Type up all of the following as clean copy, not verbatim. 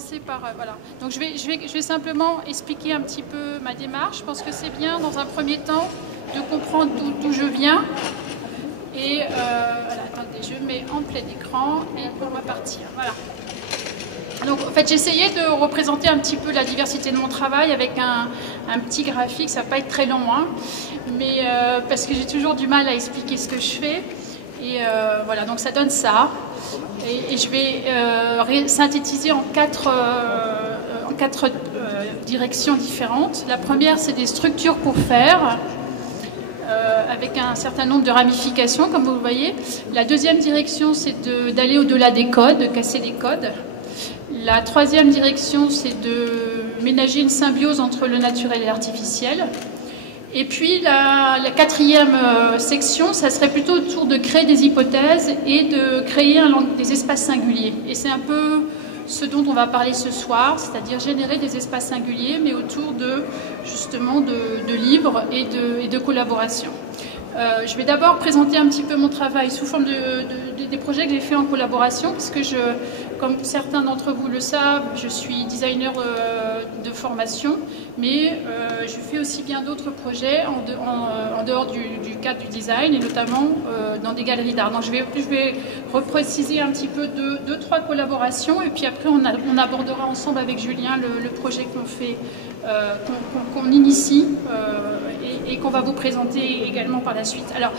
commencer par... voilà. Donc je vais simplement expliquer un petit peu ma démarche. Je pense que c'est bien, dans un premier temps, de comprendre d'où je viens. Et voilà, attendez, je mets en plein écran et on va partir. Voilà. Donc en fait, j'essayais de représenter un petit peu la diversité de mon travail avec un petit graphique. Ça va pas être très long, hein, mais parce que j'ai toujours du mal à expliquer ce que je fais. Et voilà, donc ça donne ça. Et je vais synthétiser en quatre directions différentes. La première, c'est des structures pour faire, avec un certain nombre de ramifications, comme vous le voyez. La deuxième direction, c'est d'aller au-delà des codes, de casser des codes. La troisième direction, c'est de ménager une symbiose entre le naturel et l'artificiel. Et puis la quatrième section, ça serait plutôt autour de créer des hypothèses et de créer des espaces singuliers. Et c'est un peu ce dont on va parler ce soir, c'est-à-dire générer des espaces singuliers, mais autour justement de livres et de collaboration. Je vais d'abord présenter un petit peu mon travail sous forme des projets que j'ai fait en collaboration, parce que comme certains d'entre vous le savent, je suis designer de formation, mais je fais aussi bien d'autres projets en dehors du cadre du design, et notamment dans des galeries d'art. Donc je vais repréciser un petit peu deux, trois collaborations, et puis après on abordera ensemble avec Julien le projet qu'on fait, qu'on initie et qu'on va vous présenter également par la suite. Alors,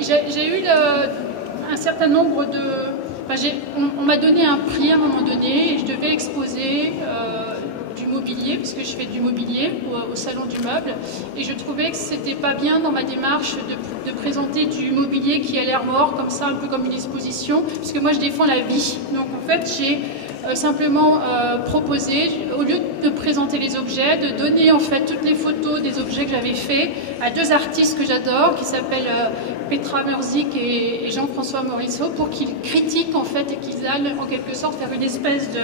j'ai eu un certain nombre de... on m'a donné un prix à un moment donné et je devais exposer du mobilier, parce que je fais du mobilier au Salon du Meuble, et je trouvais que c'était pas bien dans ma démarche de présenter du mobilier qui a l'air mort, comme ça, un peu comme une exposition, parce que moi je défends la vie. Donc en fait, j'ai simplement proposé, au lieu de présenter les objets, de donner en fait toutes les photos des objets que j'avais faits à deux artistes que j'adore, qui s'appellent Petra Murzik et Jean-François Morisseau, pour qu'ils critiquent en fait et qu'ils aillent en quelque sorte faire une espèce de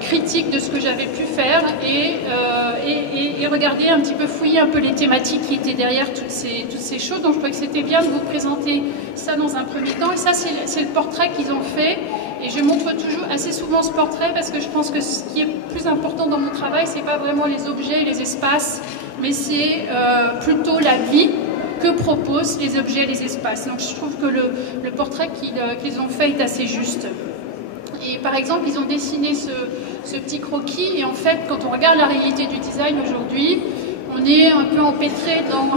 critique de ce que j'avais pu faire et regarder un petit peu, fouiller un peu les thématiques qui étaient derrière toutes ces choses. Donc je crois que c'était bien de vous présenter ça dans un premier temps. Et ça, c'est le portrait qu'ils ont fait. Et je montre toujours assez souvent ce portrait parce que je pense que ce qui est plus important dans mon travail, c'est pas vraiment les objets et les espaces, mais c'est plutôt la vie que proposent les objets et les espaces. Donc je trouve que le portrait qu'ils ont fait est assez juste. Et par exemple, ils ont dessiné ce petit croquis, et en fait, quand on regarde la réalité du design aujourd'hui, on est un peu empêtré dans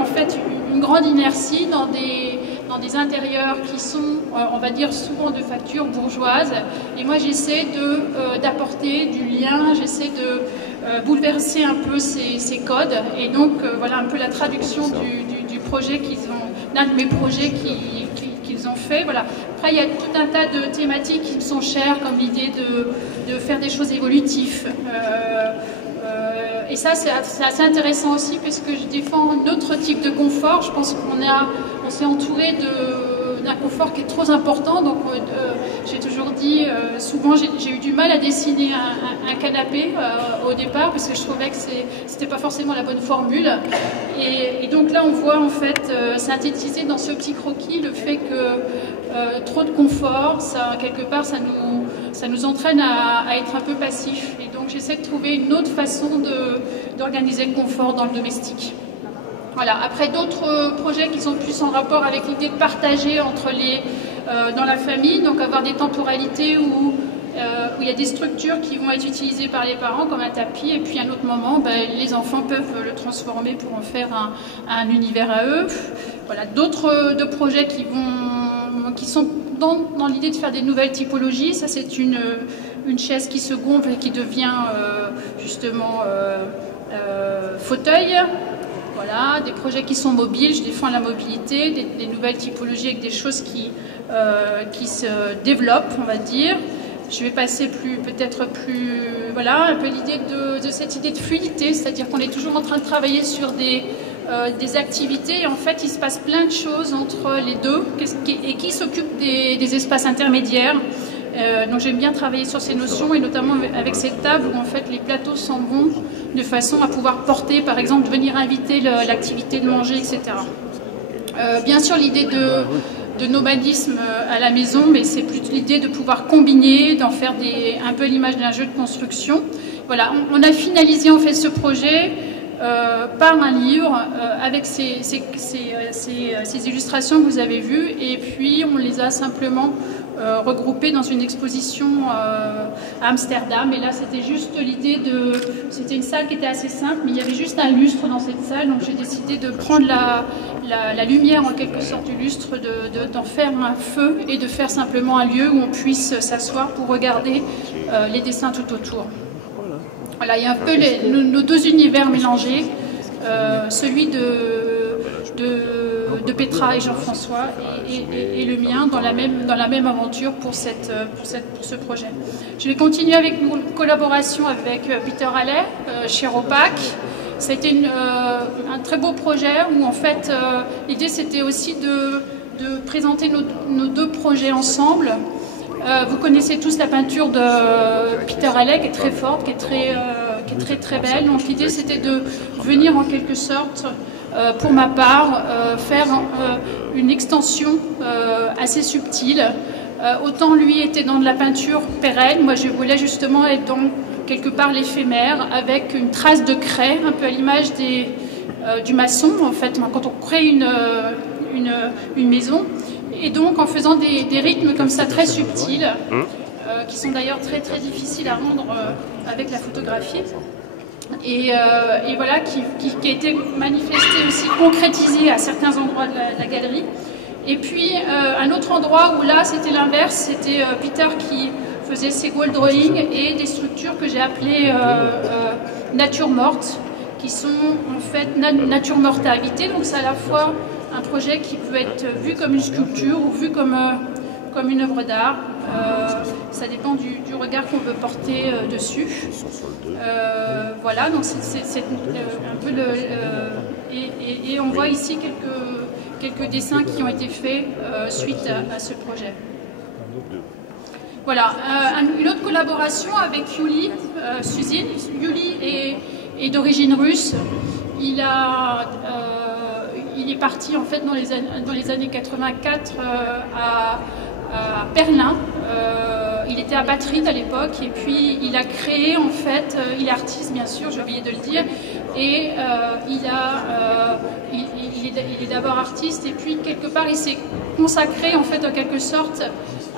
en fait une grande inertie, dans des intérieurs qui sont, on va dire, souvent de facture bourgeoise. Et moi, j'essaie d'apporter du lien, j'essaie de bouleverser un peu ces codes. Et donc, voilà un peu la traduction du projet d'un de mes projets qu'ils ont fait. Voilà. Après, il y a tout un tas de thématiques qui me sont chères, comme l'idée de faire des choses évolutives. Et ça, c'est assez intéressant aussi, puisque je défends un autre type de confort. Je pense qu'on s'est entouré d'un confort qui est trop important. Donc, j'ai toujours dit, souvent, j'ai eu du mal à dessiner un canapé au départ, parce que je trouvais que c'était pas forcément la bonne formule. Et donc là, on voit en fait synthétiser dans ce petit croquis le fait que trop de confort, quelque part, ça nous entraîne à être un peu passif. Et donc, j'essaie de trouver une autre façon d'organiser le confort dans le domestique. Voilà. Après, d'autres projets qui sont plus en rapport avec l'idée de partager dans la famille, donc avoir des temporalités où il y a des structures qui vont être utilisées par les parents comme un tapis, et puis à un autre moment, les enfants peuvent le transformer pour en faire un univers à eux. Voilà. D'autres projets qui sont dans l'idée de faire des nouvelles typologies. Ça, c'est une chaise qui se gonfle et qui devient justement fauteuil. Voilà, des projets qui sont mobiles, je défends la mobilité, des nouvelles typologies avec des choses qui se développent, on va dire. Je vais passer peut-être plus, voilà, un peu l'idée de cette idée de fluidité, c'est-à-dire qu'on est toujours en train de travailler sur des activités, et en fait il se passe plein de choses entre les deux, et qui s'occupe des espaces intermédiaires. Donc j'aime bien travailler sur ces notions, et notamment avec cette table où en fait les plateaux s'en vont de façon à pouvoir porter, par exemple, venir inviter l'activité de manger, etc. Bien sûr, l'idée de nomadisme à la maison, mais c'est plutôt l'idée de pouvoir combiner, d'en faire un peu l'image d'un jeu de construction. Voilà, on a finalisé en fait ce projet par un livre avec ces illustrations que vous avez vues, et puis on les a simplement regroupés dans une exposition à Amsterdam. Et là, c'était juste l'idée de... C'était une salle qui était assez simple, mais il y avait juste un lustre dans cette salle, donc j'ai décidé de prendre la lumière en quelque sorte du lustre, d'en faire un feu et de faire simplement un lieu où on puisse s'asseoir pour regarder les dessins tout autour. Voilà, il y a un peu nos deux univers mélangés, celui de Petra et Jean-François et le mien dans la même aventure pour ce projet. Je vais continuer avec une collaboration avec Peter Halley chez Ropac. Ça a été un très beau projet où en fait l'idée c'était aussi de présenter nos deux projets ensemble. Vous connaissez tous la peinture de Peter Halley qui est très forte, qui est très belle. Donc l'idée c'était de venir en quelque sorte, pour ma part, faire une extension assez subtile. Autant lui était dans de la peinture pérenne, moi je voulais justement être dans quelque part l'éphémère, avec une trace de craie, un peu à l'image du maçon en fait, quand on crée une maison. Et donc en faisant des rythmes comme ça très subtils, qui sont d'ailleurs très très difficiles à rendre avec la photographie, et voilà, qui a été manifesté aussi, concrétisé à certains endroits de la galerie. Et puis un autre endroit où là c'était l'inverse, c'était Peter qui faisait ses wall drawings et des structures que j'ai appelées nature morte, qui sont en fait nature morte à habiter, donc c'est à la fois un projet qui peut être vu comme une sculpture ou vu comme une œuvre d'art. Ça dépend du regard qu'on veut porter dessus. Voilà, donc c'est un peu et on voit ici quelques dessins qui ont été faits suite à ce projet. Voilà, une autre collaboration avec Yuli Suzin. Yuli est d'origine russe. Il est parti en fait dans les années 84 à Berlin. Il était à Batterie à l'époque, et puis il a créé en fait, il est artiste bien sûr, j'ai oublié de le dire, et il est d'abord artiste, et puis quelque part il s'est consacré en fait en quelque sorte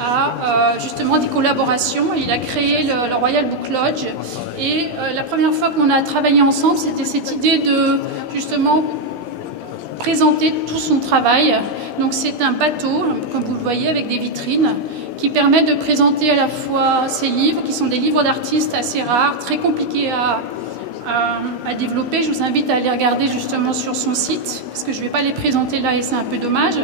à justement des collaborations. Il a créé le Royal Book Lodge, et la première fois qu'on a travaillé ensemble, c'était cette idée de justement présenter tout son travail. Donc c'est un bateau, comme vous le voyez, avec des vitrines, qui permet de présenter à la fois ses livres, qui sont des livres d'artistes assez rares, très compliqués à développer. Je vous invite à aller regarder justement sur son site, parce que je ne vais pas les présenter là et c'est un peu dommage.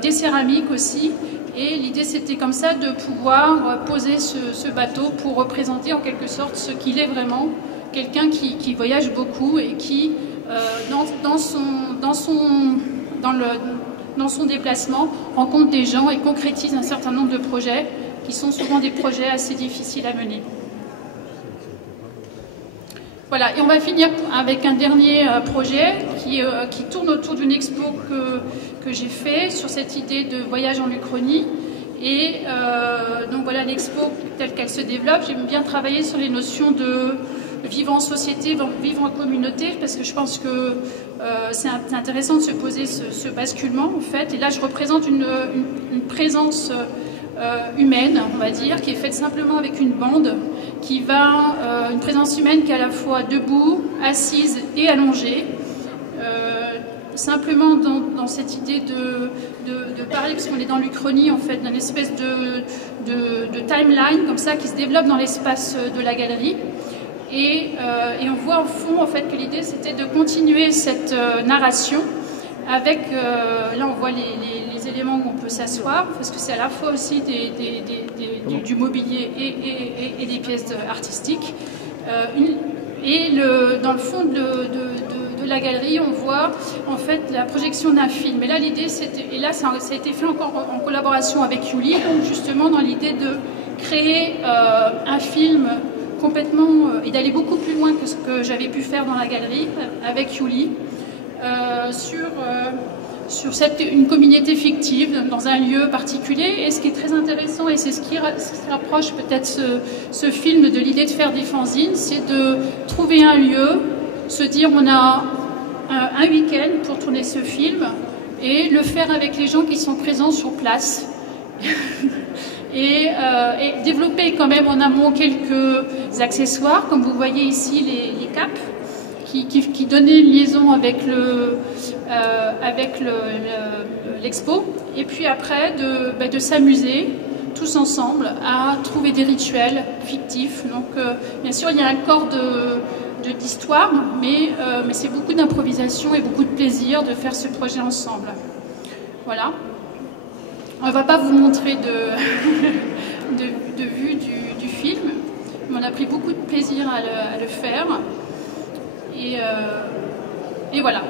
Des céramiques aussi. Et l'idée c'était comme ça de pouvoir poser ce bateau pour représenter en quelque sorte ce qu'il est vraiment, quelqu'un qui voyage beaucoup et qui, dans son déplacement, rencontre des gens et concrétise un certain nombre de projets qui sont souvent des projets assez difficiles à mener. Voilà, et on va finir avec un dernier projet qui tourne autour d'une expo que j'ai fait sur cette idée de voyage en Uchronie. Et donc voilà l'expo telle qu'elle se développe. J'aime bien travailler sur les notions de vivre en société, vivre en communauté, parce que je pense que c'est intéressant de se poser ce basculement en fait. Et là je représente une présence humaine, on va dire, qui est faite simplement avec une bande, une présence humaine qui est à la fois debout, assise et allongée. Simplement dans cette idée de parler, parce qu'on est dans l'Uchronie en fait, d'une espèce de timeline comme ça qui se développe dans l'espace de la galerie. Et on voit au fond en fait que l'idée c'était de continuer cette narration avec, là on voit les éléments où on peut s'asseoir, parce que c'est à la fois aussi du mobilier et des pièces artistiques. Dans le fond de la galerie, on voit en fait la projection d'un film. Et là l'idée c'était, et là ça a été fait encore en collaboration avec Yuli, donc justement dans l'idée de créer un film complètement, et d'aller beaucoup plus loin que ce que j'avais pu faire dans la galerie avec Yuli, sur une communauté fictive dans un lieu particulier. Et ce qui est très intéressant, et c'est ce qui rapproche peut-être ce film de l'idée de faire des fanzines, c'est de trouver un lieu, se dire on a un week-end pour tourner ce film et le faire avec les gens qui sont présents sur place. Et développer quand même en amont quelques accessoires, comme vous voyez ici les capes, qui donnaient une liaison avec l'expo, et puis après de s'amuser tous ensemble à trouver des rituels fictifs. Donc bien sûr il y a un corps d'histoire, mais c'est beaucoup d'improvisation et beaucoup de plaisir de faire ce projet ensemble. Voilà. On ne va pas vous montrer de vue du film, mais on a pris beaucoup de plaisir à le faire. Et voilà.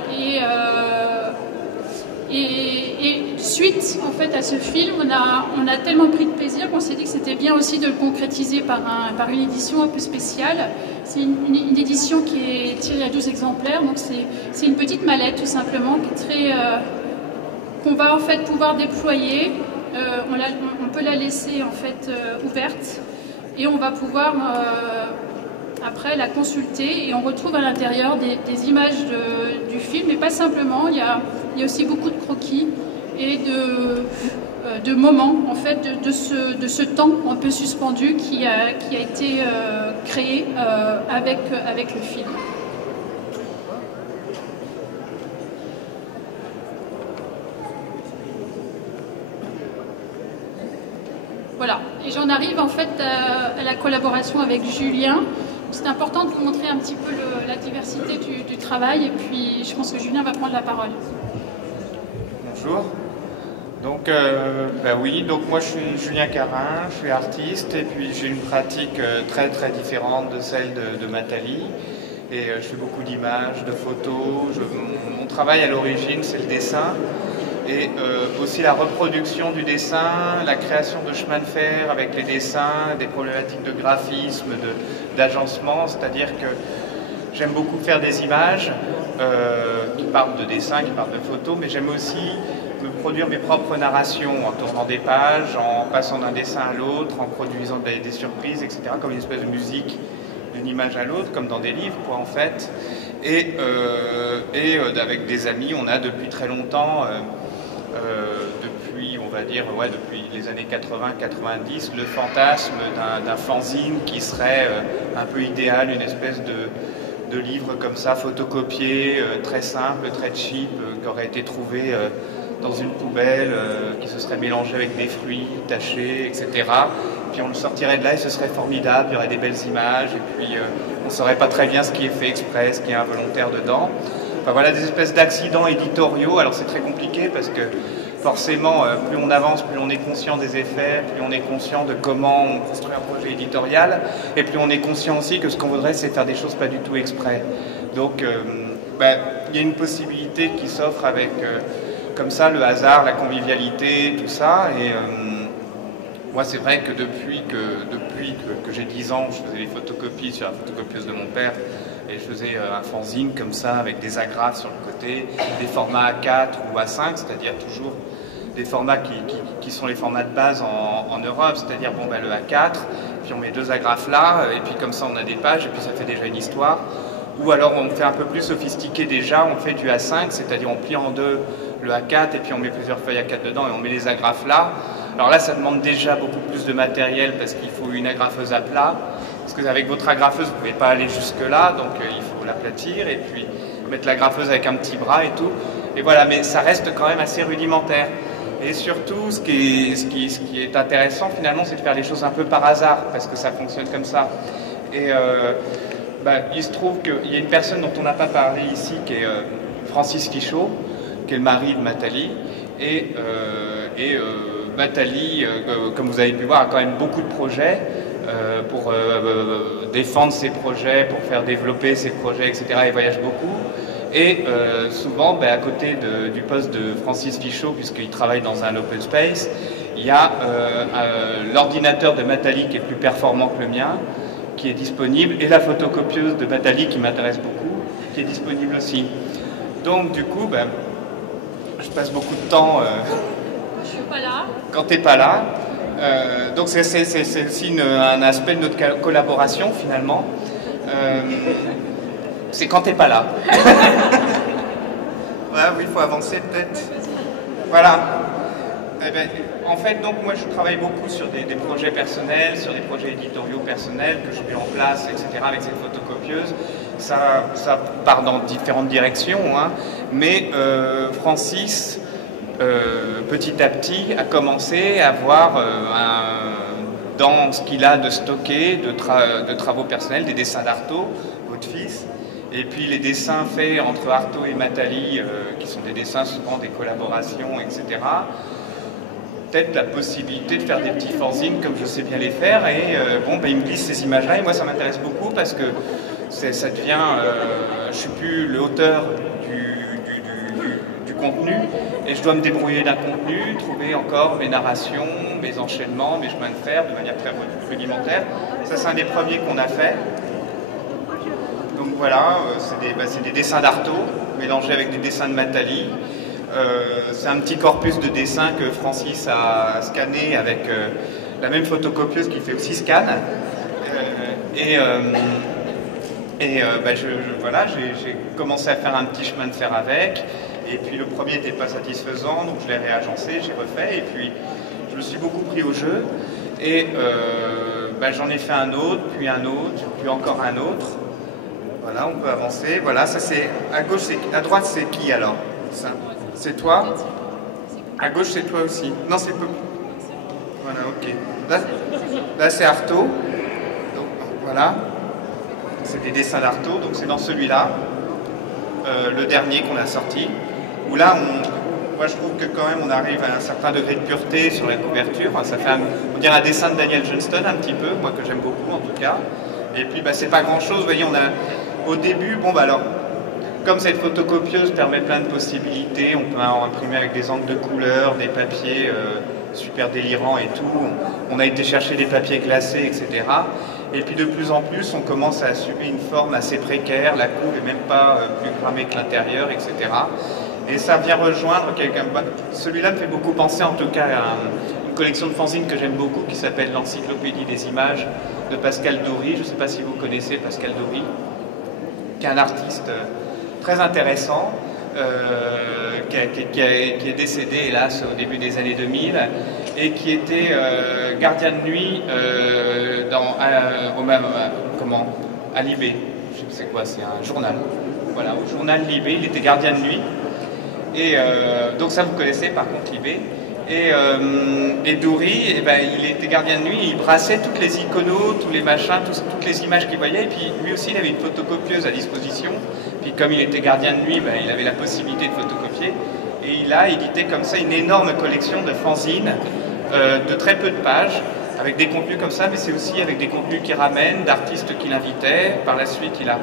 Et suite en fait à ce film, on a tellement pris de plaisir qu'on s'est dit que c'était bien aussi de le concrétiser par une édition un peu spéciale. C'est une édition qui est tirée à 12 exemplaires, donc c'est une petite mallette tout simplement qui est très qu'on va en fait pouvoir déployer. On peut la laisser en fait ouverte et on va pouvoir après la consulter, et on retrouve à l'intérieur des images du film, mais pas simplement. Il y a aussi beaucoup de croquis et de moments en fait de ce temps un peu suspendu qui a été créé avec le film. Voilà, et j'en arrive en fait à la collaboration avec Julien. C'est important de vous montrer un petit peu la diversité du travail, et puis je pense que Julien va prendre la parole. Bonjour. Donc, oui, donc moi je suis Julien Carin, je suis artiste, et puis j'ai une pratique très très différente de celle de Matali. Et je fais beaucoup d'images, de photos. Mon travail à l'origine c'est le dessin. Et aussi la reproduction du dessin, la création de chemins de fer avec les dessins, des problématiques de graphisme, d'agencement, c'est-à-dire que j'aime beaucoup faire des images qui parlent de dessin, qui parlent de photos, mais j'aime aussi me produire mes propres narrations en tournant des pages, en passant d'un dessin à l'autre, en produisant des surprises, etc., comme une espèce de musique d'une image à l'autre, comme dans des livres, quoi, en fait. Et avec des amis, on a depuis très longtemps... depuis, on va dire, depuis les années 80-90, le fantasme d'un fanzine qui serait un peu idéal, une espèce de livre comme ça, photocopié, très simple, très cheap, qui aurait été trouvé dans une poubelle, qui se serait mélangé avec des fruits tachés, etc. Puis on le sortirait de là et ce serait formidable, il y aurait des belles images, et puis on ne saurait pas très bien ce qui est fait exprès, ce qui est involontaire dedans. Enfin, voilà, des espèces d'accidents éditoriaux. Alors c'est très compliqué parce que forcément, plus on avance, plus on est conscient des effets, plus on est conscient de comment on construit un projet éditorial, et plus on est conscient aussi que ce qu'on voudrait, c'est faire des choses pas du tout exprès. Donc il y a une possibilité qui s'offre avec comme ça le hasard, la convivialité, tout ça. Et moi, c'est vrai que depuis que j'ai 10 ans, je faisais les photocopies sur la photocopieuse de mon père. Et je faisais un fanzine comme ça, avec des agrafes sur le côté, des formats A4 ou A5, c'est-à-dire toujours des formats qui sont les formats de base en Europe, c'est-à-dire le A4, puis on met 2 agrafes là, et puis comme ça on a des pages, et puis ça fait déjà une histoire. Ou alors on fait un peu plus sophistiqué déjà, on fait du A5, c'est-à-dire on plie en 2 le A4, et puis on met plusieurs feuilles A4 dedans, et on met les agrafes là. Alors là, ça demande déjà beaucoup plus de matériel, parce qu'il faut une agrafeuse à plat. Parce que avec votre agrafeuse, vous ne pouvez pas aller jusque-là, donc il faut l'aplatir et puis mettre l'agrafeuse avec un petit bras et tout. Et voilà, mais ça reste quand même assez rudimentaire. Et surtout, ce qui est intéressant finalement, c'est de faire les choses un peu par hasard, parce que ça fonctionne comme ça. Et il se trouve qu'il y a une personne dont on n'a pas parlé ici, qui est Francis Fichot, qui est le mari de Matali. Et Matali, comme vous avez pu voir, a quand même beaucoup de projets. Pour défendre ses projets, pour faire développer ses projets, etc. Il voyage beaucoup. Et souvent, à côté du poste de Francis Fichot, puisqu'il travaille dans un open space, il y a l'ordinateur de Matali qui est plus performant que le mien, qui est disponible, et la photocopieuse de Matali qui m'intéresse beaucoup, qui est disponible aussi. Donc du coup, je passe beaucoup de temps Je suis pas là. quand tu n'es pas là. Donc c'est aussi un aspect de notre collaboration finalement. C'est quand tu n'es pas là. Voilà, oui, il faut avancer peut-être. Voilà. Eh ben, en fait, donc moi je travaille beaucoup sur des projets personnels, sur des projets éditoriaux personnels que je mets en place, etc. avec cette photocopieuse. Ça part dans différentes directions, hein. Mais Francis, petit à petit, a commencé à voir dans ce qu'il a de stocké de travaux personnels, des dessins d'Artaud, votre fils, et puis les dessins faits entre Artaud et Matali, qui sont des dessins souvent des collaborations, etc. Peut-être la possibilité de faire des petits fanzines comme je sais bien les faire, et bon, ben, il me glisse ces images-là, et moi ça m'intéresse beaucoup parce que ça devient, je ne suis plus l'auteur du contenu, et je dois me débrouiller d'un contenu, trouver encore mes narrations, mes enchaînements, mes chemins de fer de manière très rudimentaire. Ça c'est un des premiers qu'on a fait. Donc voilà, c'est des dessins d'Artaud mélangés avec des dessins de Matali. C'est un petit corpus de dessins que Francis a scanné avec la même photocopieuse qui fait aussi scan. Voilà, j'ai commencé à faire un petit chemin de fer avec. Et puis le premier n'était pas satisfaisant, donc je l'ai réagencé, j'ai refait. Et puis je me suis beaucoup pris au jeu. Et j'en ai fait un autre, puis encore un autre. Voilà, on peut avancer. Voilà, ça c'est à gauche, à droite c'est qui alors? C'est toi? À gauche c'est toi aussi? Non, c'est peu. Voilà, ok. Là c'est Artaud. Donc voilà. C'est des dessins d'Artaud, donc c'est dans celui-là, le dernier qu'on a sorti, où là, moi je trouve que quand même on arrive à un certain degré de pureté sur la couverture. Enfin, ça fait, on dirait un dessin de Daniel Johnston un petit peu, moi que j'aime beaucoup en tout cas. Et puis c'est pas grand-chose, vous voyez, on a au début, alors, comme cette photocopieuse permet plein de possibilités, on peut imprimer avec des encres de couleur, des papiers super délirants et tout, on a été chercher des papiers glacés, etc. Et puis de plus en plus, on commence à assumer une forme assez précaire, la couve n'est même pas plus cramée que l'intérieur, etc. Et ça vient rejoindre quelqu'un. Celui-là me fait beaucoup penser, en tout cas, à une collection de fanzines que j'aime beaucoup, qui s'appelle l'Encyclopédie des images de Pascal Dory. Je ne sais pas si vous connaissez Pascal Dory, qui est un artiste très intéressant, qui est décédé, hélas, au début des années 2000, et qui était gardien de nuit à Libé. Je sais pas c'est quoi, c'est un journal. Voilà, au journal Libé, il était gardien de nuit. Et donc ça, vous connaissez par contre Libé. Et Dory, il était gardien de nuit, il brassait toutes les iconos, tous les machins, toutes les images qu'il voyait. Et puis lui aussi, il avait une photocopieuse à disposition. Puis comme il était gardien de nuit, il avait la possibilité de photocopier. Et il a édité comme ça une énorme collection de fanzines de très peu de pages, avec des contenus comme ça, mais c'est aussi avec des contenus qui ramènent, d'artistes qu'il invitait. Par la suite, il a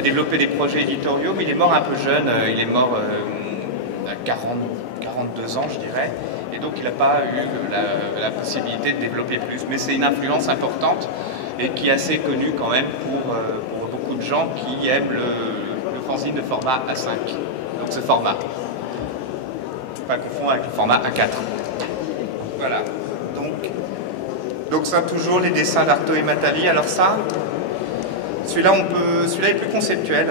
développé des projets éditoriaux, mais il est mort un peu jeune, il est mort à 42 ans, je dirais. Et donc il n'a pas eu la possibilité de développer plus. Mais c'est une influence importante et qui est assez connue quand même pour beaucoup de gens qui aiment le fanzine de format A5. Donc ce format. Pas confondre avec le format A4. Voilà. Donc ça, toujours les dessins d'Artaud et Matali. Alors ça, celui-là est plus conceptuel.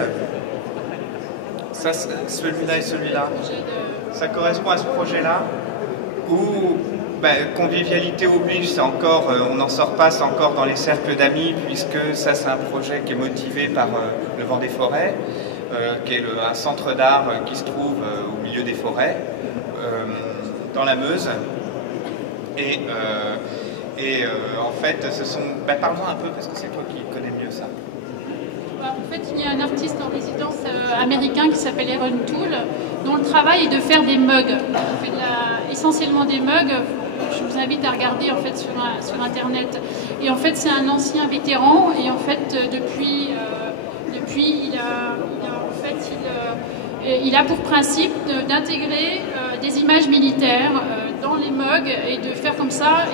Ça, celui-là et celui-là. Ça correspond à ce projet-là où convivialité oblige, c'est encore, on n'en sort pas, c'est encore dans les cercles d'amis, puisque ça c'est un projet qui est motivé par le Vent des Forêts, qui est un centre d'art qui se trouve au milieu des forêts, dans la Meuse. Et en fait, ce sont... parle-en un peu, parce que c'est toi qui connais mieux ça. En fait, il y a un artiste en résidence américain qui s'appelle Aaron Toole, dont le travail est de faire des mugs. Il fait essentiellement des mugs. Je vous invite à regarder en fait sur Internet. Et en fait, c'est un ancien vétéran. Et en fait, depuis il a pour principe d'intégrer des images militaires dans les mugs et de faire comme ça.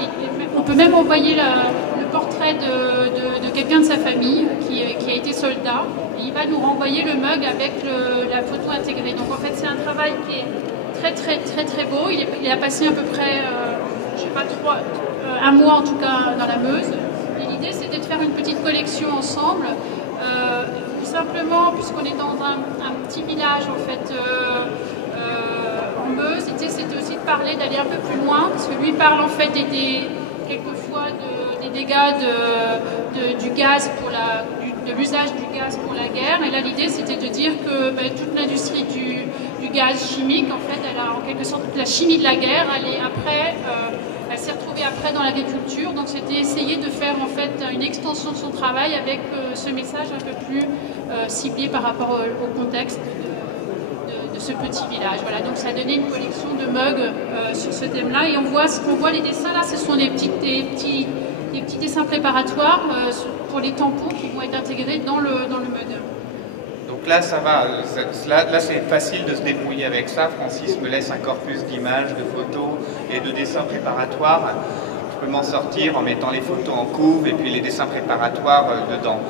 On peut même envoyer le portrait de quelqu'un de sa famille qui a été soldat. Et il va nous renvoyer le mug avec la photo intégrée. Donc en fait, c'est un travail qui est très beau. Il a passé à peu près, je sais pas, un mois en tout cas dans la Meuse. Et l'idée c'était de faire une petite collection ensemble. Simplement, puisqu'on est dans un petit village en fait en Meuse, c'était aussi de parler, d'aller un peu plus loin, parce que lui parle en fait quelquefois des dégâts du gaz de l'usage du gaz pour la guerre. Et là l'idée c'était de dire que toute l'industrie du gaz chimique, en fait, elle a en quelque sorte toute la chimie de la guerre, elle s'est retrouvée après dans l'agriculture. Donc c'était essayer de faire en fait une extension de son travail avec ce message un peu plus ciblé par rapport au contexte de ce petit village. Voilà, donc ça a donné une collection de mugs sur ce thème-là. Et on voit les dessins là, ce sont des petits dessins préparatoires pour les tampons qui vont être intégrés dans le mug. Donc là, ça va. Là, c'est facile de se débrouiller avec ça. Francis me laisse un corpus d'images, de photos et de dessins préparatoires. Je peux m'en sortir en mettant les photos en couve et puis les dessins préparatoires dedans,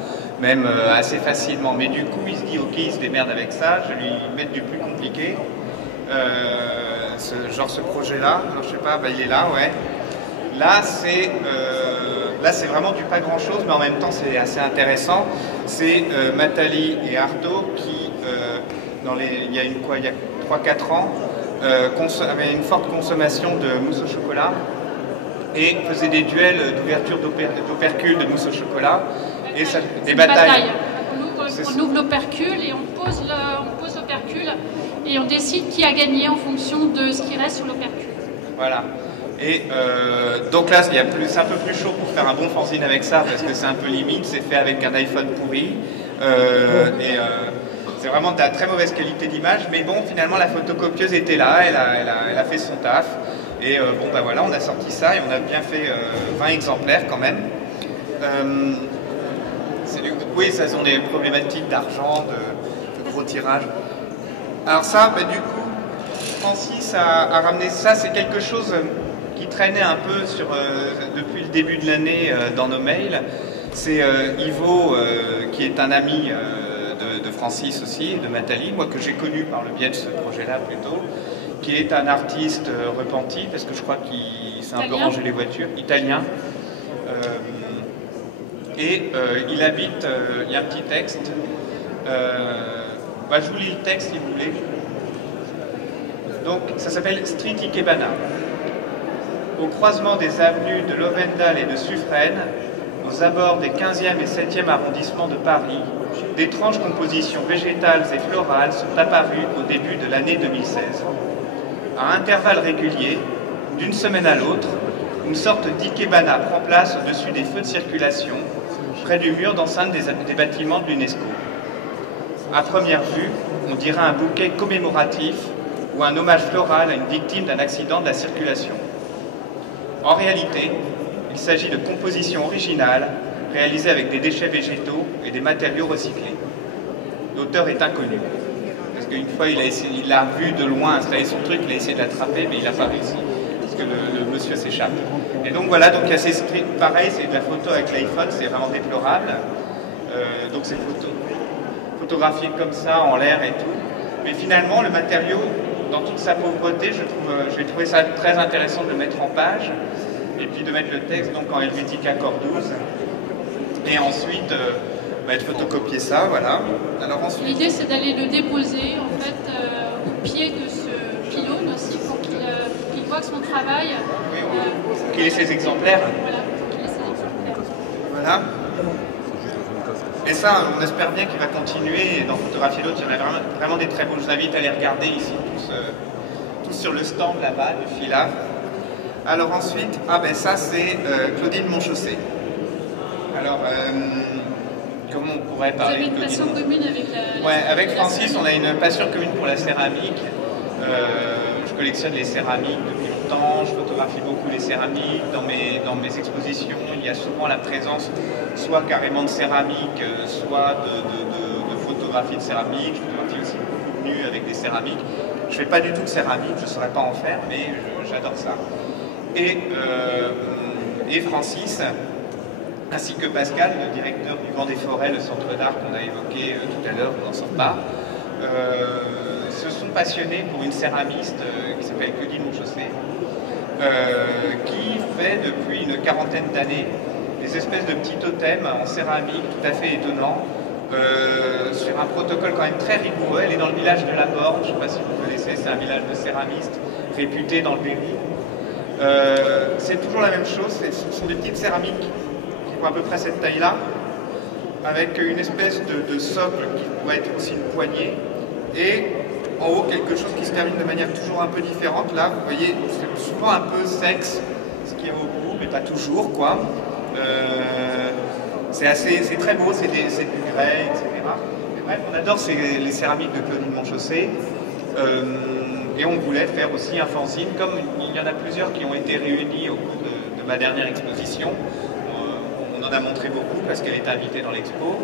même assez facilement. Mais du coup, il se dit, ok, il se démerde avec ça. Je vais lui mettre du plus compliqué. Ce projet-là, alors, je sais pas, il est là, ouais. Là, c'est vraiment du pas grand-chose, mais en même temps, c'est assez intéressant. C'est Matali et Ardo qui, il y a 3-4 ans, avaient une forte consommation de mousse au chocolat et faisaient des duels d'ouverture d'opercules de mousse au chocolat. Et ça, des batailles. On ouvre l'opercule et on pose l'opercule et on décide qui a gagné en fonction de ce qui reste sur l'opercule. Voilà. Et donc là, c'est un peu plus chaud pour faire un bon fanzine avec ça, parce que c'est un peu limite, c'est fait avec un iPhone pourri, c'est vraiment de la très mauvaise qualité d'image, mais bon, finalement, la photocopieuse était là, elle a fait son taf, et voilà, on a sorti ça, et on a bien fait 20 exemplaires quand même. Oui, ça sont des problématiques d'argent, de gros tirages. Alors ça, du coup, Francis a ramené ça, c'est quelque chose qui traînait un peu depuis le début de l'année dans nos mails. C'est Ivo, qui est un ami de Francis aussi, de Matali, moi que j'ai connu par le biais de ce projet-là plutôt, qui est un artiste repenti, parce que je crois qu'il s'est un peu rangé les voitures, italien. Il habite, il y a un petit texte, je vous lis le texte si vous voulez. Donc ça s'appelle Street Ikebana. Au croisement des avenues de Lovendal et de Suffren, aux abords des 15e et 7e arrondissements de Paris, d'étranges compositions végétales et florales sont apparues au début de l'année 2016. À intervalles réguliers, d'une semaine à l'autre, une sorte d'ikebana prend place au-dessus des feux de circulation, près du mur d'enceinte des bâtiments de l'UNESCO. À première vue, on dirait un bouquet commémoratif ou un hommage floral à une victime d'un accident de la circulation. En réalité, il s'agit de compositions originales réalisées avec des déchets végétaux et des matériaux recyclés. L'auteur est inconnu, parce qu'une fois il l'a vu de loin installer son truc, il a essayé de l'attraper, mais il n'a pas réussi, parce que le monsieur s'échappe. Et donc voilà, donc il y a pareil, c'est de la photo avec l'iPhone, c'est vraiment déplorable. Donc c'est photographié comme ça, en l'air et tout. Mais finalement, le matériau, dans toute sa pauvreté, j'ai trouvé ça très intéressant de le mettre en page, et puis de mettre le texte donc en Helvetica Core 12, et ensuite de photocopier ça, voilà. Alors ensuite, l'idée c'est d'aller le déposer en fait au pied de ce pylône aussi pour qu'il voit que son travail. Pour qu'il ait ses exemplaires. Voilà, pour qu'il ait ses exemplaires. Voilà. Et ça, on espère bien qu'il va continuer et d'en photographier d'autres. Il y en a vraiment des très beaux. Je vous invite à les regarder ici, tous sur le stand là-bas, du Fila. Alors ensuite, ça c'est Claudine Monchaussé. Alors, comment on pourrait parler de Claudine? Vous avez une passion commune avec la ouais, avec Francis, on a une passion commune pour la céramique. Je collectionne les céramiques depuis longtemps, je photographie beaucoup les céramiques. Dans mes expositions, il y a souvent la présence soit carrément de céramique, soit de photographie de céramique. Je photographie aussi beaucoup de nus avec des céramiques. Je ne fais pas du tout de céramique, je ne saurais pas en faire, mais j'adore ça. Et Francis, ainsi que Pascal, le directeur du Vent des Forêts, le centre d'art qu'on a évoqué tout à l'heure, on n'en sort pas, se sont passionné pour une céramiste qui s'appelle Claudine Monchaussé, qui fait depuis une quarantaine d'années des espèces de petits totems en céramique tout à fait étonnants, sur un protocole quand même très rigoureux. Elle est dans le village de la Borne, je ne sais pas si vous connaissez, c'est un village de céramistes réputé dans le Berry. C'est toujours la même chose, ce sont des petites céramiques qui font à peu près cette taille-là, avec une espèce de socle qui pourrait être aussi une poignée, et en haut quelque chose qui se termine de manière toujours un peu différente. Là, vous voyez, c'est souvent un peu sexe, ce qui est au bout, mais pas toujours, quoi. C'est très beau, c'est du grès, etc. Et bref, on adore les céramiques de Claudine Monchaussé. Et on voulait faire aussi un fanzine, comme il y en a plusieurs qui ont été réunis au cours de ma dernière exposition. On en a montré beaucoup parce qu'elle était invitée dans l'expo.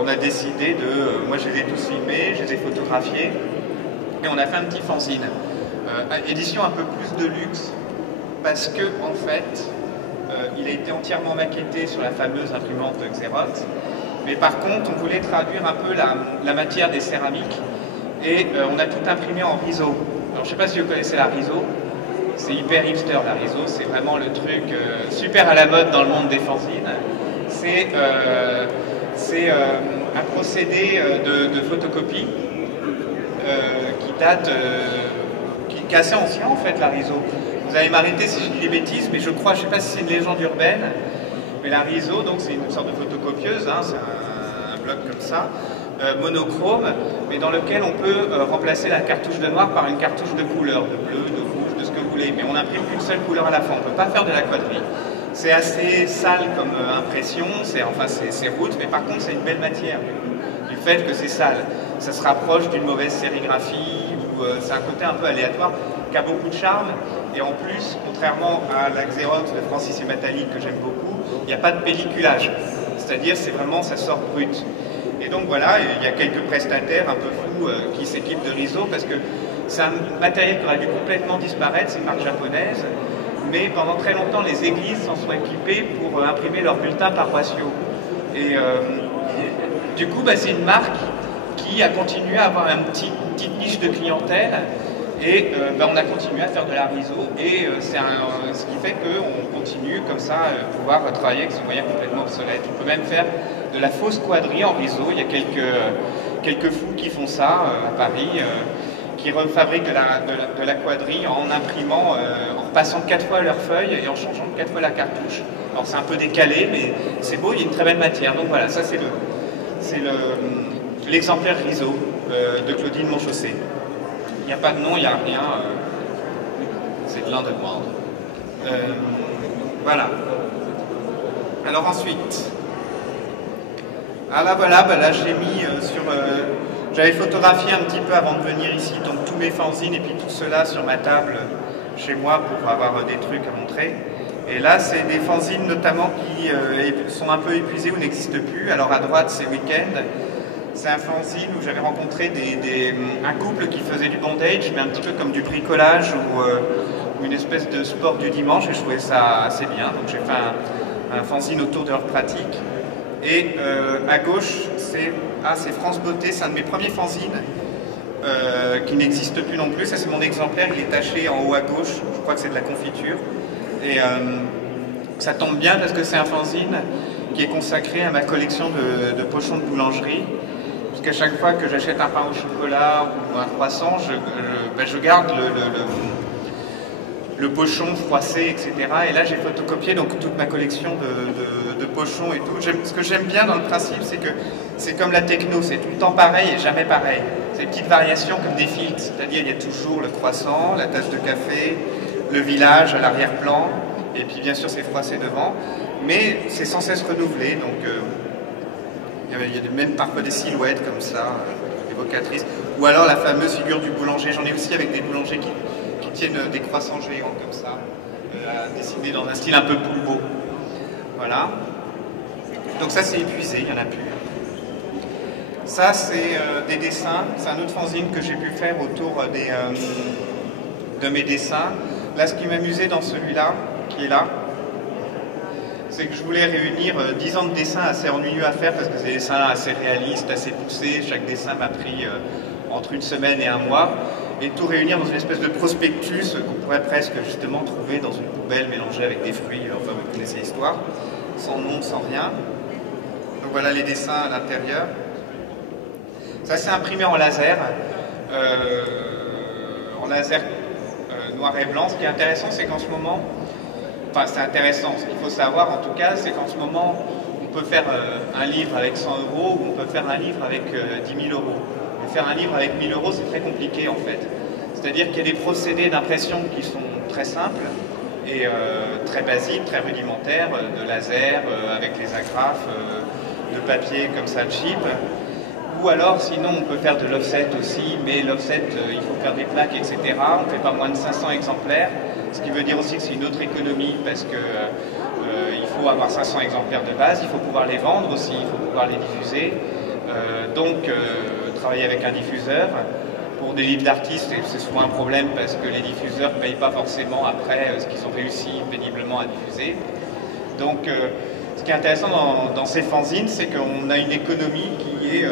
On a décidé de... Moi, je les ai tous filmés, je les ai photographiés, et on a fait un petit fanzine. Édition un peu plus de luxe, parce que, en fait, il a été entièrement maquetté sur la fameuse imprimante Xerox. Mais par contre, on voulait traduire un peu la matière des céramiques. Et on a tout imprimé en riso. Alors je ne sais pas si vous connaissez la riso, c'est hyper hipster la riso, c'est vraiment le truc super à la mode dans le monde des fanzines. C'est un procédé de photocopie qui date, qui est assez ancien en fait, la riso. Vous allez m'arrêter si je dis des bêtises, mais je crois, je ne sais pas si c'est une légende urbaine, mais la riso, donc c'est une sorte de photocopieuse, hein, c'est un bloc comme ça, monochrome, mais dans lequel on peut remplacer la cartouche de noir par une cartouche de couleur, de bleu, de rouge, de ce que vous voulez, mais on n'imprime qu'une seule couleur à la fois, on ne peut pas faire de la quadrille. C'est assez sale comme impression, c'est route, mais par contre c'est une belle matière, du fait que c'est sale. Ça se rapproche d'une mauvaise sérigraphie, ou c'est un côté un peu aléatoire, qui a beaucoup de charme, et en plus, contrairement à la Xerox de Francis et Matalik que j'aime beaucoup, il n'y a pas de pelliculage, c'est-à-dire c'est vraiment, ça sort brut. Et donc voilà, il y a quelques prestataires un peu fous qui s'équipent de riso parce que c'est un matériel qui aurait dû complètement disparaître, c'est une marque japonaise, mais pendant très longtemps les églises s'en sont équipées pour imprimer leurs bulletins paroissiaux. Et du coup, c'est une marque qui a continué à avoir une petite niche de clientèle et on a continué à faire de la riso et ce qui fait qu'on continue comme ça à pouvoir travailler avec ce moyen complètement obsolète. On peut même faire de la fausse quadrille en riso. Il y a quelques fous qui font ça à Paris, qui refabriquent de la quadrille en imprimant, en passant 4 fois leur feuille et en changeant 4 fois la cartouche. Alors c'est un peu décalé, mais c'est beau, il y a une très belle matière. Donc voilà, ça c'est l'exemplaire riso de Claudine Monchaussé. Il n'y a pas de nom, il n'y a rien. C'est de l'underground. Voilà. Alors ensuite... Ah là voilà, là j'ai mis sur... j'avais photographié un petit peu avant de venir ici, donc tous mes fanzines et puis tout cela sur ma table chez moi pour avoir des trucs à montrer. Et là c'est des fanzines notamment qui sont un peu épuisés ou n'existent plus. Alors à droite c'est Weekend, c'est un fanzine où j'avais rencontré un couple qui faisait du bondage, mais un petit peu comme du bricolage ou une espèce de sport du dimanche, et je trouvais ça assez bien. Donc j'ai fait un fanzine autour de leur pratique. Et à gauche, c'est France Beauté, c'est un de mes premiers fanzines qui n'existe plus non plus. Ça c'est mon exemplaire, il est taché en haut à gauche, je crois que c'est de la confiture. Et ça tombe bien parce que c'est un fanzine qui est consacré à ma collection de pochons de boulangerie. Parce qu'à chaque fois que j'achète un pain au chocolat ou un croissant, je garde le pochon froissé, etc. Et là, j'ai photocopié donc toute ma collection de pochons et tout. Ce que j'aime bien dans le principe, c'est que c'est comme la techno, c'est tout le temps pareil et jamais pareil. C'est des petites variations comme des filtres, c'est-à-dire il y a toujours le croissant, la tasse de café, le village à l'arrière-plan, et puis bien sûr c'est froissé devant, mais c'est sans cesse renouvelé, donc il y a même parfois des silhouettes comme ça, évocatrices, ou alors la fameuse figure du boulanger. J'en ai aussi avec des boulangers qui tiennent des croissants géants comme ça, dessinés dans un style un peu poulpeau. Voilà. Donc ça c'est épuisé, il n'y en a plus. Ça c'est des dessins, c'est un autre fanzine que j'ai pu faire autour de mes dessins. Là ce qui m'amusait dans celui-là, qui est là, c'est que je voulais réunir 10 ans de dessins assez ennuyeux à faire parce que c'est des dessins assez réalistes, assez poussés. Chaque dessin m'a pris entre une semaine et un mois, et tout réunir dans une espèce de prospectus qu'on pourrait presque justement trouver dans une poubelle mélangée avec des fruits, enfin vous connaissez l'histoire, sans nom, sans rien. Donc voilà les dessins à l'intérieur. Ça c'est imprimé en laser noir et blanc. Ce qui est intéressant, c'est qu'en ce moment, enfin c'est intéressant, ce qu'il faut savoir en tout cas, c'est qu'en ce moment, on peut faire un livre avec 100 € ou on peut faire un livre avec 10 000 €. Mais faire un livre avec 1 000 €, c'est très compliqué en fait. C'est-à-dire qu'il y a des procédés d'impression qui sont très simples et très basiques, très rudimentaires, de laser, avec les agrafes, de papier comme ça, cheap. Ou alors, sinon, on peut faire de l'offset aussi, mais l'offset, il faut faire des plaques, etc. On ne fait pas moins de 500 exemplaires, ce qui veut dire aussi que c'est une autre économie, parce que il faut avoir 500 exemplaires de base, il faut pouvoir les vendre aussi, il faut pouvoir les diffuser. Donc, travailler avec un diffuseur. Pour des livres d'artistes, c'est souvent un problème, parce que les diffuseurs ne payent pas forcément après ce qu'ils ont réussi péniblement à diffuser. Donc, ce qui est intéressant dans ces fanzines, c'est qu'on a une économie qui est...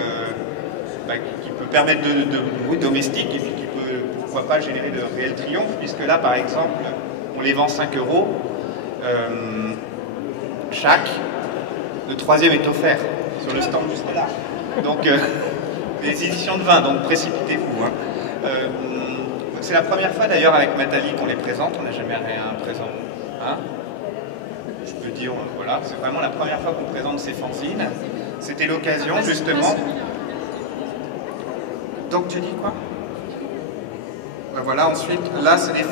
qui peut permettre de domestique et puis qui peut, pourquoi pas, générer de réels triomphes, puisque là, par exemple, on les vend 5 € chaque. Le troisième est offert sur le stand juste là. Donc, les éditions de vin, donc précipitez-vous. Hein. C'est la première fois d'ailleurs avec Nathalie qu'on les présente, on n'a jamais rien présent. Hein, je peux dire, voilà, c'est vraiment la première fois qu'on présente ces fanzines. C'était l'occasion, justement. Donc tu dis quoi? Ben voilà, ensuite, là c'est des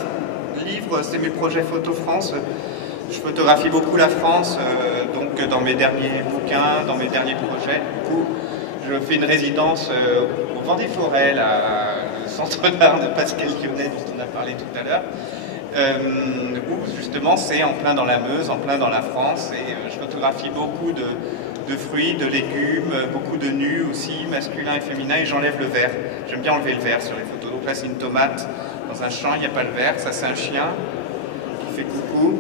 livres, c'est mes projets Photo France. Je photographie beaucoup la France, donc dans mes derniers bouquins, dans mes derniers projets. Du coup, je fais une résidence au Vent des Forêts, le centre d'art de Pascal Lyonnet, dont on a parlé tout à l'heure, où justement c'est en plein dans la Meuse, en plein dans la France, et je photographie beaucoup de fruits, de légumes, beaucoup de nus aussi, masculins et féminins, et j'enlève le vert. J'aime bien enlever le vert sur les photos. Donc là c'est une tomate dans un champ, il n'y a pas le vert, ça c'est un chien qui fait coucou.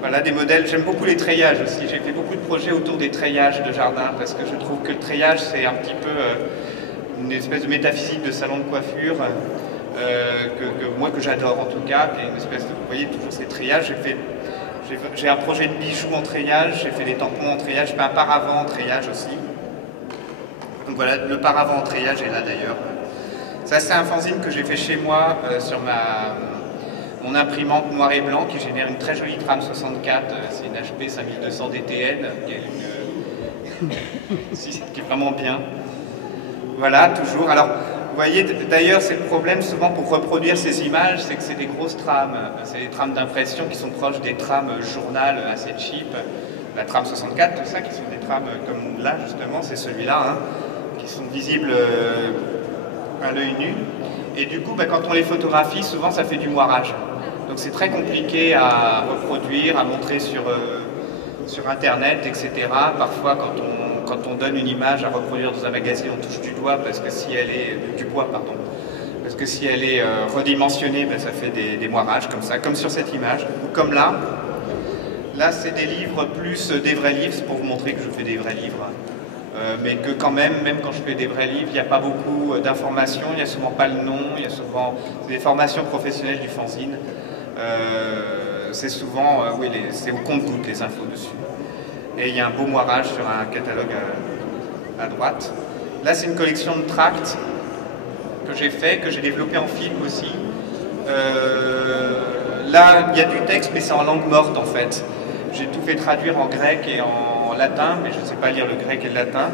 Voilà des modèles, j'aime beaucoup les treillages aussi, j'ai fait beaucoup de projets autour des treillages de jardin, parce que je trouve que le treillage c'est un petit peu une espèce de métaphysique de salon de coiffure, que j'adore en tout cas, puis une espèce de, vous voyez toujours ces treillages, j'ai un projet de bijoux en treillage, j'ai fait des tampons en treillage, j'ai fait un paravent en treillage aussi. Donc voilà, le paravent en treillage est là d'ailleurs. Ça c'est un fanzine que j'ai fait chez moi sur mon imprimante noir et blanc qui génère une très jolie trame 64, c'est une HP 5200 DTN qui est vraiment bien. Voilà, toujours. Alors, vous voyez, d'ailleurs, c'est le problème souvent pour reproduire ces images, c'est que c'est des grosses trames. C'est des trames d'impression qui sont proches des trames journal assez cheap. La trame 64, tout ça, qui sont des trames comme là, justement, c'est celui-là, hein, qui sont visibles à l'œil nu. Et du coup, quand on les photographie, souvent, ça fait du moirage. Donc c'est très compliqué à reproduire, à montrer sur Internet, etc. Parfois, quand on donne une image à reproduire dans un magazine, on touche du doigt parce que si elle est du bois, pardon, parce que si elle est redimensionnée, ça fait des moirages comme ça, comme sur cette image, ou comme là. Là, c'est des livres plus des vrais livres, c'est pour vous montrer que je fais des vrais livres. Mais que quand même quand je fais des vrais livres, il n'y a pas beaucoup d'informations, il n'y a souvent pas le nom, il y a souvent des formations professionnelles du fanzine. C'est souvent, oui, c'est au compte-gouttes les infos dessus. Et il y a un beau moirage sur un catalogue à droite. Là, c'est une collection de tracts que j'ai fait, que j'ai développé en film aussi. Là, il y a du texte, mais c'est en langue morte en fait. J'ai tout fait traduire en grec et en latin, mais je ne sais pas lire le grec et le latin.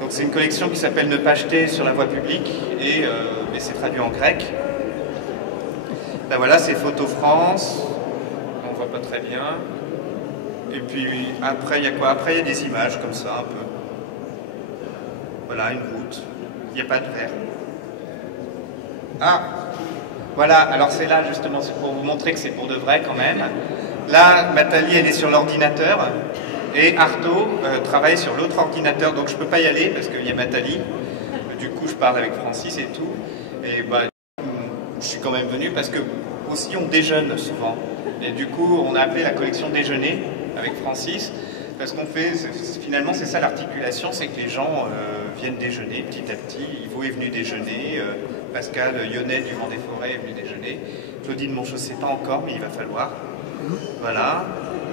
Donc c'est une collection qui s'appelle Ne pas jeter sur la voie publique, mais c'est traduit en grec. Là voilà, c'est Photo France. On voit pas très bien. Et puis après, il y a quoi? Après, il y a des images comme ça, un peu. Voilà, une route. Il n'y a pas de verre. Ah, voilà, alors c'est là justement, c'est pour vous montrer que c'est pour de vrai quand même. Là, Nathalie, elle est sur l'ordinateur et Artaud travaille sur l'autre ordinateur, donc je ne peux pas y aller parce qu'il y a Nathalie. Du coup, je parle avec Francis et tout. Et je suis quand même venu parce que aussi on déjeune souvent. Et du coup, on a appelé la collection Déjeuner avec Francis. Parce qu'on fait, finalement, c'est ça l'articulation, c'est que les gens viennent déjeuner petit à petit. Yvo est venu déjeuner, Pascal Yonnet du Vent des Forêts est venu déjeuner. Claudine Monchaussé, pas encore, mais il va falloir. Voilà.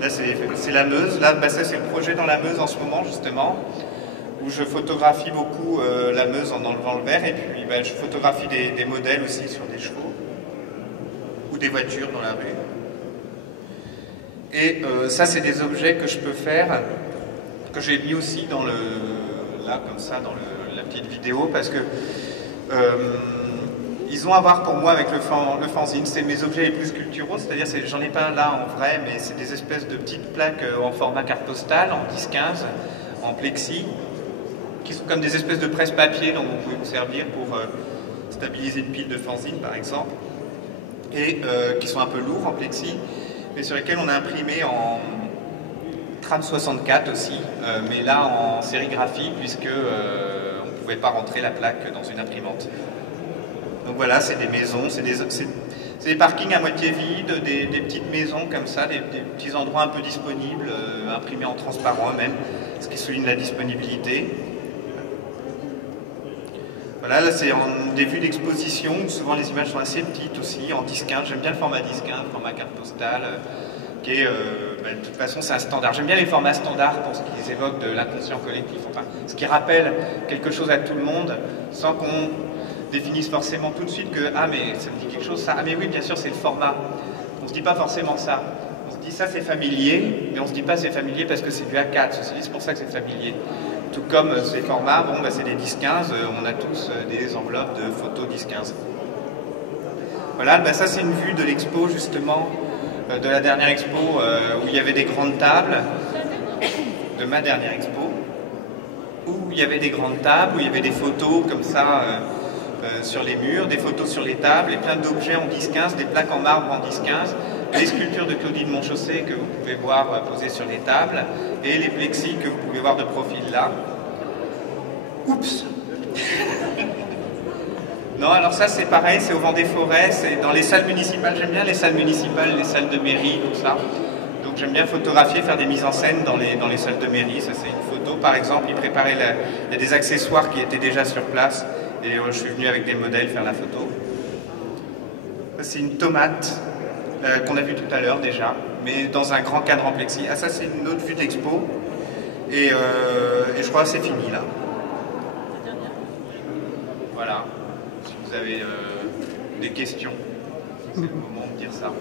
Là, c'est la Meuse. Là, ça, c'est le projet dans la Meuse en ce moment, justement, où je photographie beaucoup la Meuse en enlevant le verre. Et puis, je photographie des modèles aussi sur des chevaux ou des voitures dans la rue. Et ça, c'est des objets que je peux faire, que j'ai mis aussi dans là, comme ça, dans la petite vidéo, parce que ils ont à voir pour moi avec le fanzine. C'est mes objets les plus sculpturaux, c'est-à-dire, j'en ai pas là en vrai, mais c'est des espèces de petites plaques en format carte postale, en 10-15, en plexi, qui sont comme des espèces de presse-papier dont vous pouvez vous servir pour stabiliser une pile de fanzine, par exemple, et qui sont un peu lourds en plexi, mais sur lesquels on a imprimé en Tram 64 aussi, mais là en sérigraphie, puisque on ne pouvait pas rentrer la plaque dans une imprimante. Donc voilà, c'est des maisons, c'est des parkings à moitié vides, des petites maisons comme ça, des petits endroits un peu disponibles, imprimés en transparent même, ce qui souligne la disponibilité. Voilà, là c'est des vues d'exposition, souvent les images sont assez petites aussi, en 10-15, j'aime bien le format 10-15, le format carte postale, qui est, de toute façon c'est un standard. J'aime bien les formats standards pour ce qu'ils évoquent de l'inconscient collectif, enfin, ce qui rappelle quelque chose à tout le monde, sans qu'on définissent forcément tout de suite que « Ah, mais ça me dit quelque chose, ça. Ah, mais oui, bien sûr, c'est le format. » On ne se dit pas forcément ça. On se dit ça, c'est familier, mais on ne se dit pas c'est familier parce que c'est du A4. C'est pour ça que c'est familier. Tout comme ces formats, bon, c'est des 10-15, on a tous des enveloppes de photos 10-15. Voilà, ça c'est une vue de l'expo, justement, de la dernière expo, où il y avait des grandes tables, de ma dernière expo, où il y avait des grandes tables, où il y avait des photos comme ça, sur les murs, des photos sur les tables et plein d'objets en 10-15, des plaques en marbre en 10-15, les sculptures de Claudine Monchaussé que vous pouvez voir posées sur les tables et les plexis que vous pouvez voir de profil là. Oups. Non, alors ça c'est pareil, c'est au Vent des Forêts, c'est dans les salles municipales. J'aime bien les salles municipales, les salles de mairie, tout ça. Donc j'aime bien photographier, faire des mises en scène dans les salles de mairie. Ça c'est une photo, par exemple, ils préparaient il y a des accessoires qui étaient déjà sur place. Et je suis venu avec des modèles faire la photo. C'est une tomate qu'on a vue tout à l'heure déjà, mais dans un grand cadre en plexi. Ah, ça c'est une autre vue d'expo. Et je crois que c'est fini là. Voilà. Si vous avez des questions, c'est le moment de dire ça.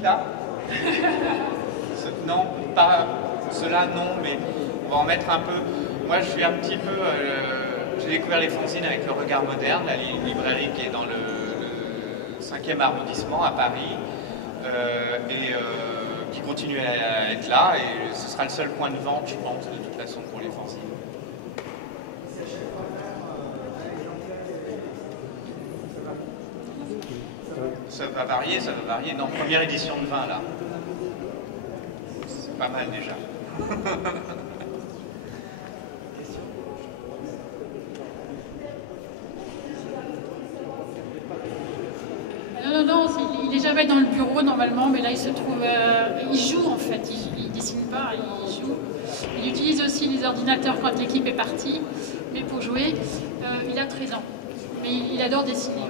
Là. Non, pas cela, non, mais on va en mettre un peu. Moi, je suis un petit peu. J'ai découvert les fanzines avec Le Regard Moderne, la librairie qui est dans le 5e arrondissement à Paris, et qui continue à être là, et ce sera le seul point de vente, je pense, de toute façon, pour les fanzines. Ça va varier, ça va varier. Non, première édition de 20 là. C'est pas mal déjà. Non, il est jamais dans le bureau normalement, mais là il se trouve, il joue en fait, il dessine pas, il joue. Il utilise aussi les ordinateurs quand l'équipe est partie, mais pour jouer, il a 13 ans, mais il adore dessiner.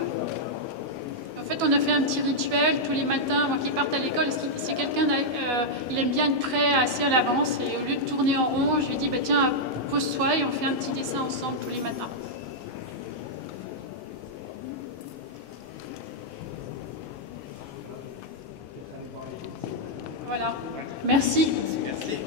En fait, on a fait un petit rituel tous les matins avant qu'il parte à l'école. C'est quelqu'un, il aime bien être prêt assez à l'avance, et au lieu de tourner en rond, je lui dis tiens, pose-toi et on fait un petit dessin ensemble tous les matins. Voilà. Merci. Merci.